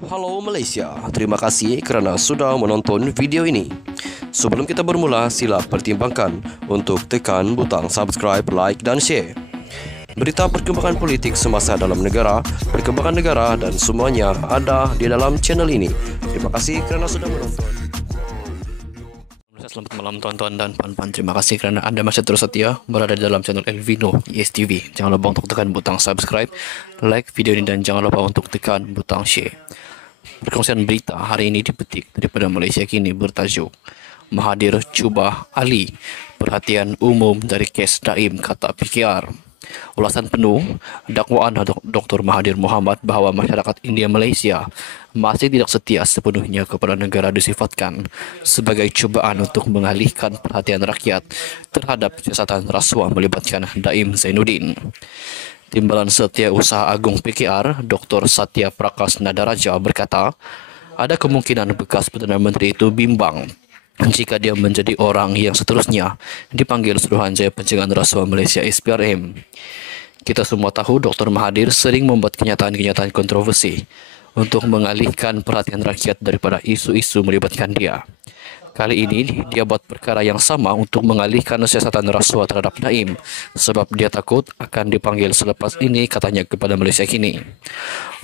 Halo Malaysia, terima kasih kerana sudah menonton video ini. Sebelum kita bermula, sila pertimbangkan untuk tekan butang subscribe, like dan share. Berita perkembangan politik semasa dalam negara, perkembangan negara dan semuanya ada di dalam channel ini. Terima kasih kerana sudah menonton. Selamat malam tuan-tuan dan puan-puan. Terima kasih kerana anda masih terus setia berada di dalam channel Elvino ESTV. Jangan lupa untuk tekan butang subscribe, like video ini dan jangan lupa untuk tekan butang share. Perkongsian berita hari ini dipetik daripada Malaysia Kini bertajuk Mahathir cuba Ali perhatian umum dari kes Daim, kata PKR. Ulasan penuh dakwaan Dr. Mahathir Mohamad bahawa masyarakat India Malaysia masih tidak setia sepenuhnya kepada negara disifatkan sebagai cubaan untuk mengalihkan perhatian rakyat terhadap siasatan rasuah melibatkan Daim Zainuddin. Timbalan Setiausaha Agung PKR, Dr. Satya Prakas Nadaraja berkata, ada kemungkinan bekas Perdana Menteri itu bimbang jika dia menjadi orang yang seterusnya dipanggil Suruhanjaya Pencegahan Rasuah Malaysia SPRM. Kita semua tahu Dr. Mahathir sering membuat kenyataan-kenyataan kontroversi untuk mengalihkan perhatian rakyat daripada isu-isu melibatkan dia. Kali ini, dia buat perkara yang sama untuk mengalihkan siasatan rasuah terhadap Daim sebab dia takut akan dipanggil selepas ini, katanya kepada Malaysia Kini.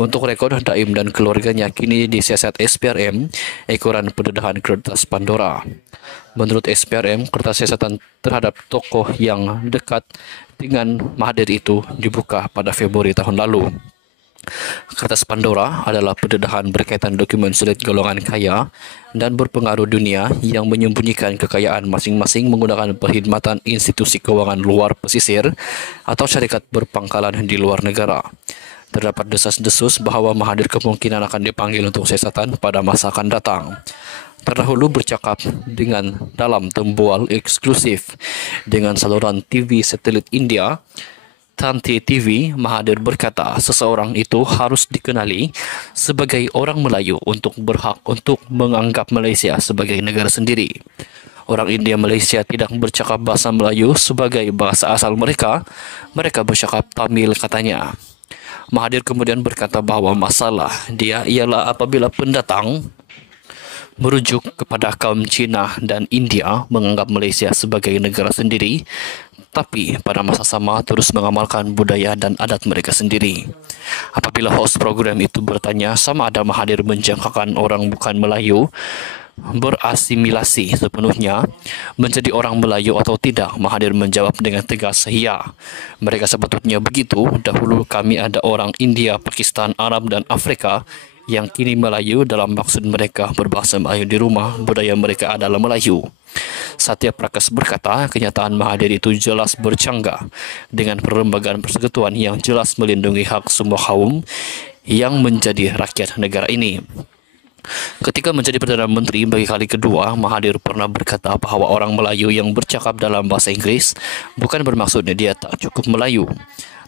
Untuk rekod, Daim dan keluarganya kini disiasat SPRM, ekoran pendedahan kertas Pandora. Menurut SPRM, kertas siasatan terhadap tokoh yang dekat dengan Mahathir itu dibuka pada Februari tahun lalu. Kertas Pandora adalah pendedahan berkaitan dokumen sulit golongan kaya dan berpengaruh dunia yang menyembunyikan kekayaan masing-masing menggunakan perkhidmatan institusi kewangan luar pesisir atau syarikat berpangkalan di luar negara. Terdapat desas-desus bahawa Mahathir kemungkinan akan dipanggil untuk siasatan pada masa akan datang. Terdahulu bercakap dengan dalam tembual eksklusif dengan saluran TV satelit India, Tanti TV, Mahathir berkata seseorang itu harus dikenali sebagai orang Melayu untuk berhak untuk menganggap Malaysia sebagai negara sendiri. Orang India Malaysia tidak bercakap bahasa Melayu sebagai bahasa asal mereka, mereka bercakap Tamil, katanya. Mahathir kemudian berkata bahawa masalah dia ialah apabila pendatang merujuk kepada kaum Cina dan India menganggap Malaysia sebagai negara sendiri, tapi pada masa sama terus mengamalkan budaya dan adat mereka sendiri. Apabila host program itu bertanya sama ada Mahathir menjangkakan orang bukan Melayu berasimilasi sepenuhnya menjadi orang Melayu atau tidak, Mahathir menjawab dengan tegas, ya, mereka sepatutnya begitu. Dahulu kami ada orang India, Pakistan, Arab dan Afrika yang kini Melayu dalam maksud mereka berbahasa Melayu di rumah, budaya mereka adalah Melayu. Satya Prakas berkata, kenyataan Mahathir itu jelas bercanggah dengan perlembagaan persekutuan yang jelas melindungi hak semua kaum yang menjadi rakyat negara ini. Ketika menjadi Perdana Menteri bagi kali kedua, Mahathir pernah berkata bahawa orang Melayu yang bercakap dalam bahasa Inggeris bukan bermaksud dia tak cukup Melayu.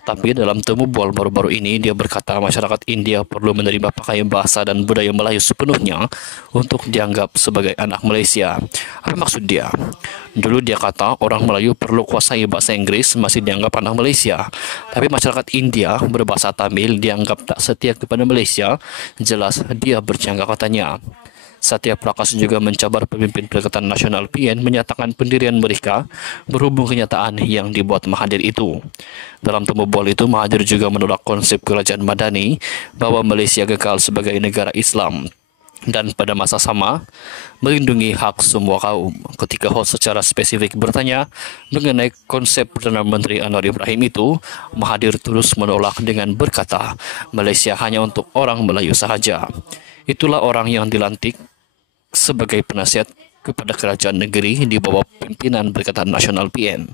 Tapi dalam temu bual baru-baru ini, dia berkata masyarakat India perlu menerima pakai bahasa dan budaya Melayu sepenuhnya untuk dianggap sebagai anak Malaysia. Apa maksud dia? Dulu dia kata orang Melayu perlu kuasai bahasa Inggris masih dianggap anak Malaysia. Tapi masyarakat India berbahasa Tamil dianggap tak setia kepada Malaysia. Jelas dia bercanggah, katanya. Satya Prakas juga mencabar pemimpin Perikatan Nasional PN menyatakan pendirian mereka berhubung kenyataan yang dibuat Mahathir itu. Dalam temu bual itu, Mahathir juga menolak konsep kerajaan Madani bahawa Malaysia kekal sebagai negara Islam dan pada masa sama melindungi hak semua kaum. Ketika host secara spesifik bertanya mengenai konsep Perdana Menteri Anwar Ibrahim itu, Mahathir terus menolak dengan berkata Malaysia hanya untuk orang Melayu sahaja. Itulah orang yang dilantik sebagai penasihat kepada kerajaan negeri di bawah pimpinan Perikatan Nasional PN.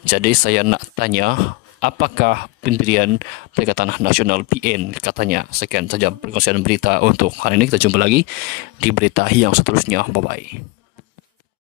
Jadi saya nak tanya, apakah pendirian Perikatan Nasional PN, katanya. Sekian saja perkongsian berita untuk hari ini. Kita jumpa lagi di berita yang seterusnya. Bye-bye.